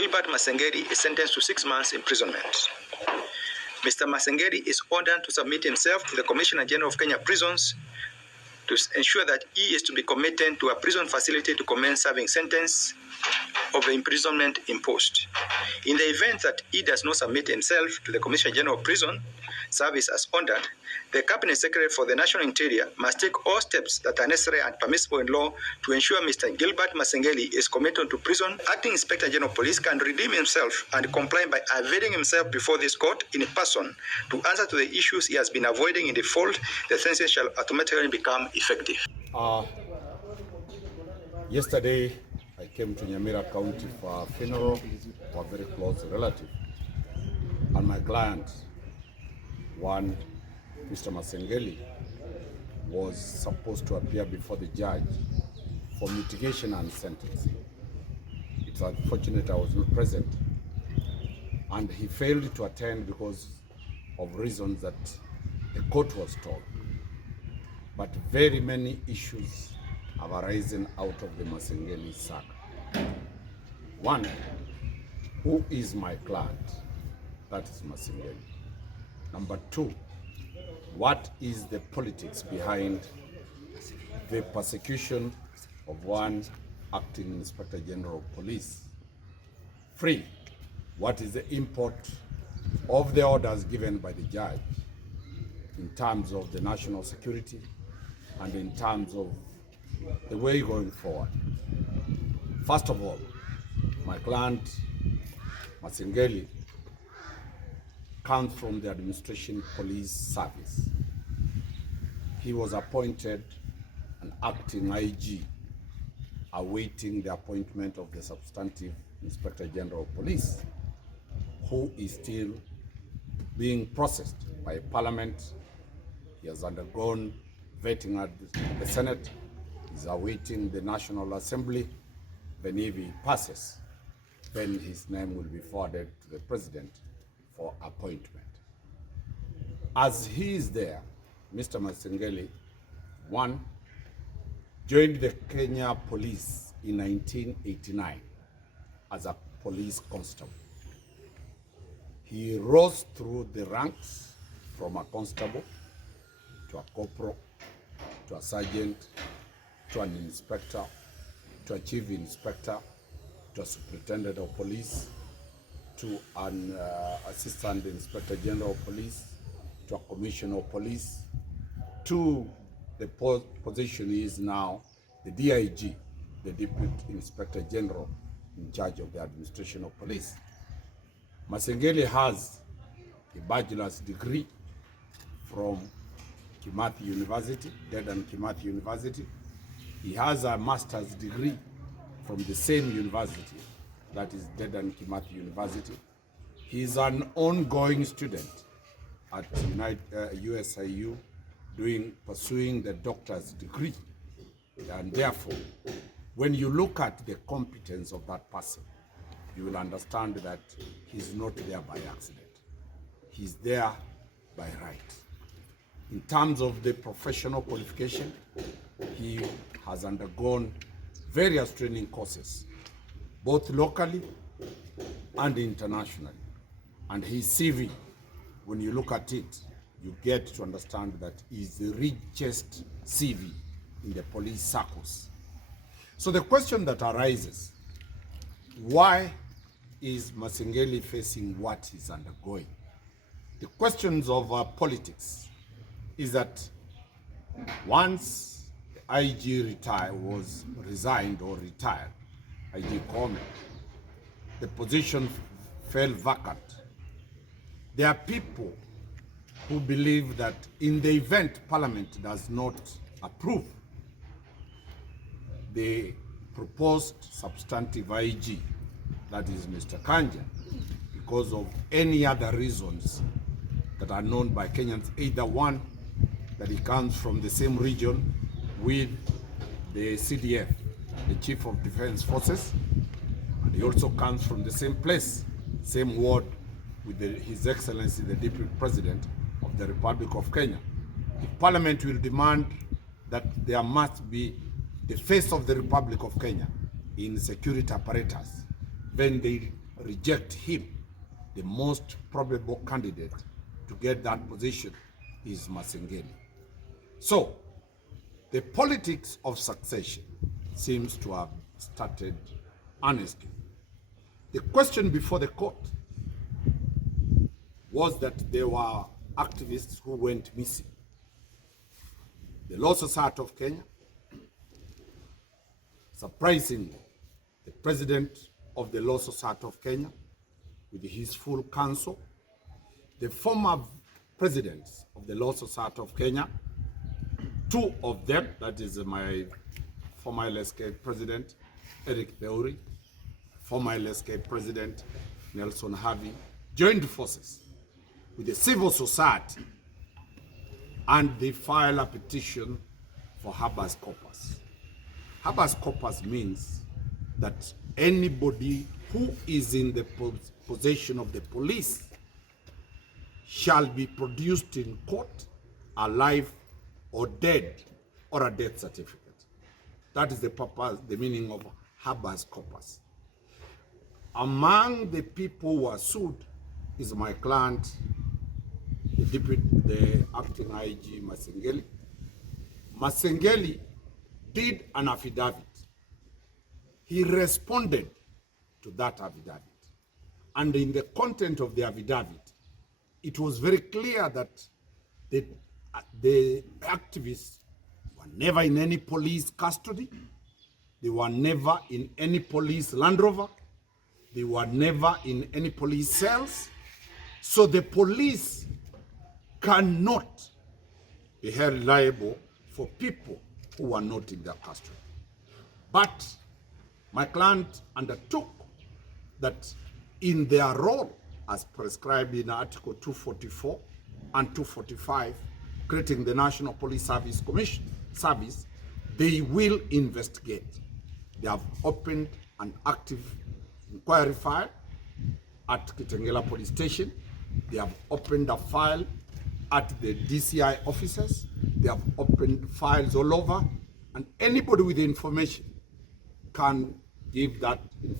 Gilbert Masengeli is sentenced to 6 months imprisonment. Mr. Masengeli is ordered to submit himself to the Commissioner General of Kenya Prisons to ensure that he is to be committed to a prison facility to commence serving sentence of the imprisonment imposed. In the event that he does not submit himself to the Commissioner General of Prison Service as ordered, the Cabinet Secretary for the National Interior must take all steps that are necessary and permissible in law to ensure Mr. Gilbert Masengeli is committed to prison. Acting Inspector General of Police can redeem himself and comply by availing himself before this court in person to answer to the issues he has been avoiding. In default, the sentence shall automatically become effective. Yesterday, I came to Nyamira County for a funeral for a very close relative. And my client, one Mr. Masengeli, was supposed to appear before the judge for mitigation and sentencing. It's unfortunate I was not present. And he failed to attend because of reasons that the court was told. But very many issues have arisen out of the Masengeli saga. One, who is my client? That is Masengeli. Number two, what is the politics behind the persecution of one acting Inspector General of Police? Three, what is the import of the orders given by the judge in terms of the national security and in terms of the way going forward? First of all, my client, Masengeli, comes from the Administration Police Service. He was appointed an acting IG, awaiting the appointment of the substantive Inspector General of Police, who is still being processed by Parliament. He has undergone vetting at the Senate. He's awaiting the National Assembly. Then if he passes, then his name will be forwarded to the President for appointment. As he is there, Mr. Masengeli, one, joined the Kenya Police in 1989 as a police constable. He rose through the ranks from a constable to a corporal, to a sergeant, to an inspector, to a chief inspector, to a superintendent of police, to an assistant inspector general of police, to a commissioner of police, to the position he is now, the DIG, the Deputy Inspector General in charge of the administration of police. Masengeli has a bachelor's degree from Kimathi University, Dedan Kimathi University. He has a master's degree from the same university, that is Dedan Kimathi University. He is an ongoing student at USIU, pursuing the doctor's degree. And therefore, when you look at the competence of that person, you will understand that he's not there by accident. He's there by right. In terms of the professional qualification, he has undergone various training courses, both locally and internationally. And his CV, when you look at it, you get to understand that he's the richest CV in the police circles. So the question that arises, why is Masengeli facing what he's undergoing? The questions of politics is that once the IG resigned or retired, IG Kome, the position fell vacant. There are people who believe that in the event Parliament does not approve the proposed substantive IG, that is Mr. Kanja, because of any other reasons that are known by Kenyans, either one, that he comes from the same region with the CDF, the Chief of Defense Forces, and he also comes from the same place, same ward with His Excellency, the Deputy President of the Republic of Kenya. If Parliament will demand that there must be the face of the Republic of Kenya in security apparatus, then they reject him, the most probable candidate to get that position is Masengeli. So, the politics of succession seems to have started honestly. The question before the court was that there were activists who went missing. The Law Society of Kenya, surprisingly, the president of the Law Society of Kenya, with his full counsel, the former presidents of the Law Society of Kenya, two of them, that is my former LSK president, Eric Theuri, former LSK president, Nelson Harvey, joined forces with the civil society and they filed a petition for habeas corpus. Habeas corpus means that anybody who is in the possession of the police shall be produced in court, alive or dead, or a death certificate. That is the purpose, the meaning of habeas corpus. Among the people who are sued is my client, the acting IG Masengeli. Masengeli did an affidavit. He responded to that affidavit. And in the content of the affidavit, it was very clear that the activists were never in any police custody. They were never in any police Land Rover. They were never in any police cells. So the police cannot be held liable for people who are not in their custody. But my client undertook that in their role as prescribed in Article 244 and 245, creating the National Police Service Commission service, they will investigate. They have opened an active inquiry file at Kitengela Police Station. They have opened a file at the DCI offices. They have opened files all over, and anybody with information can give that information.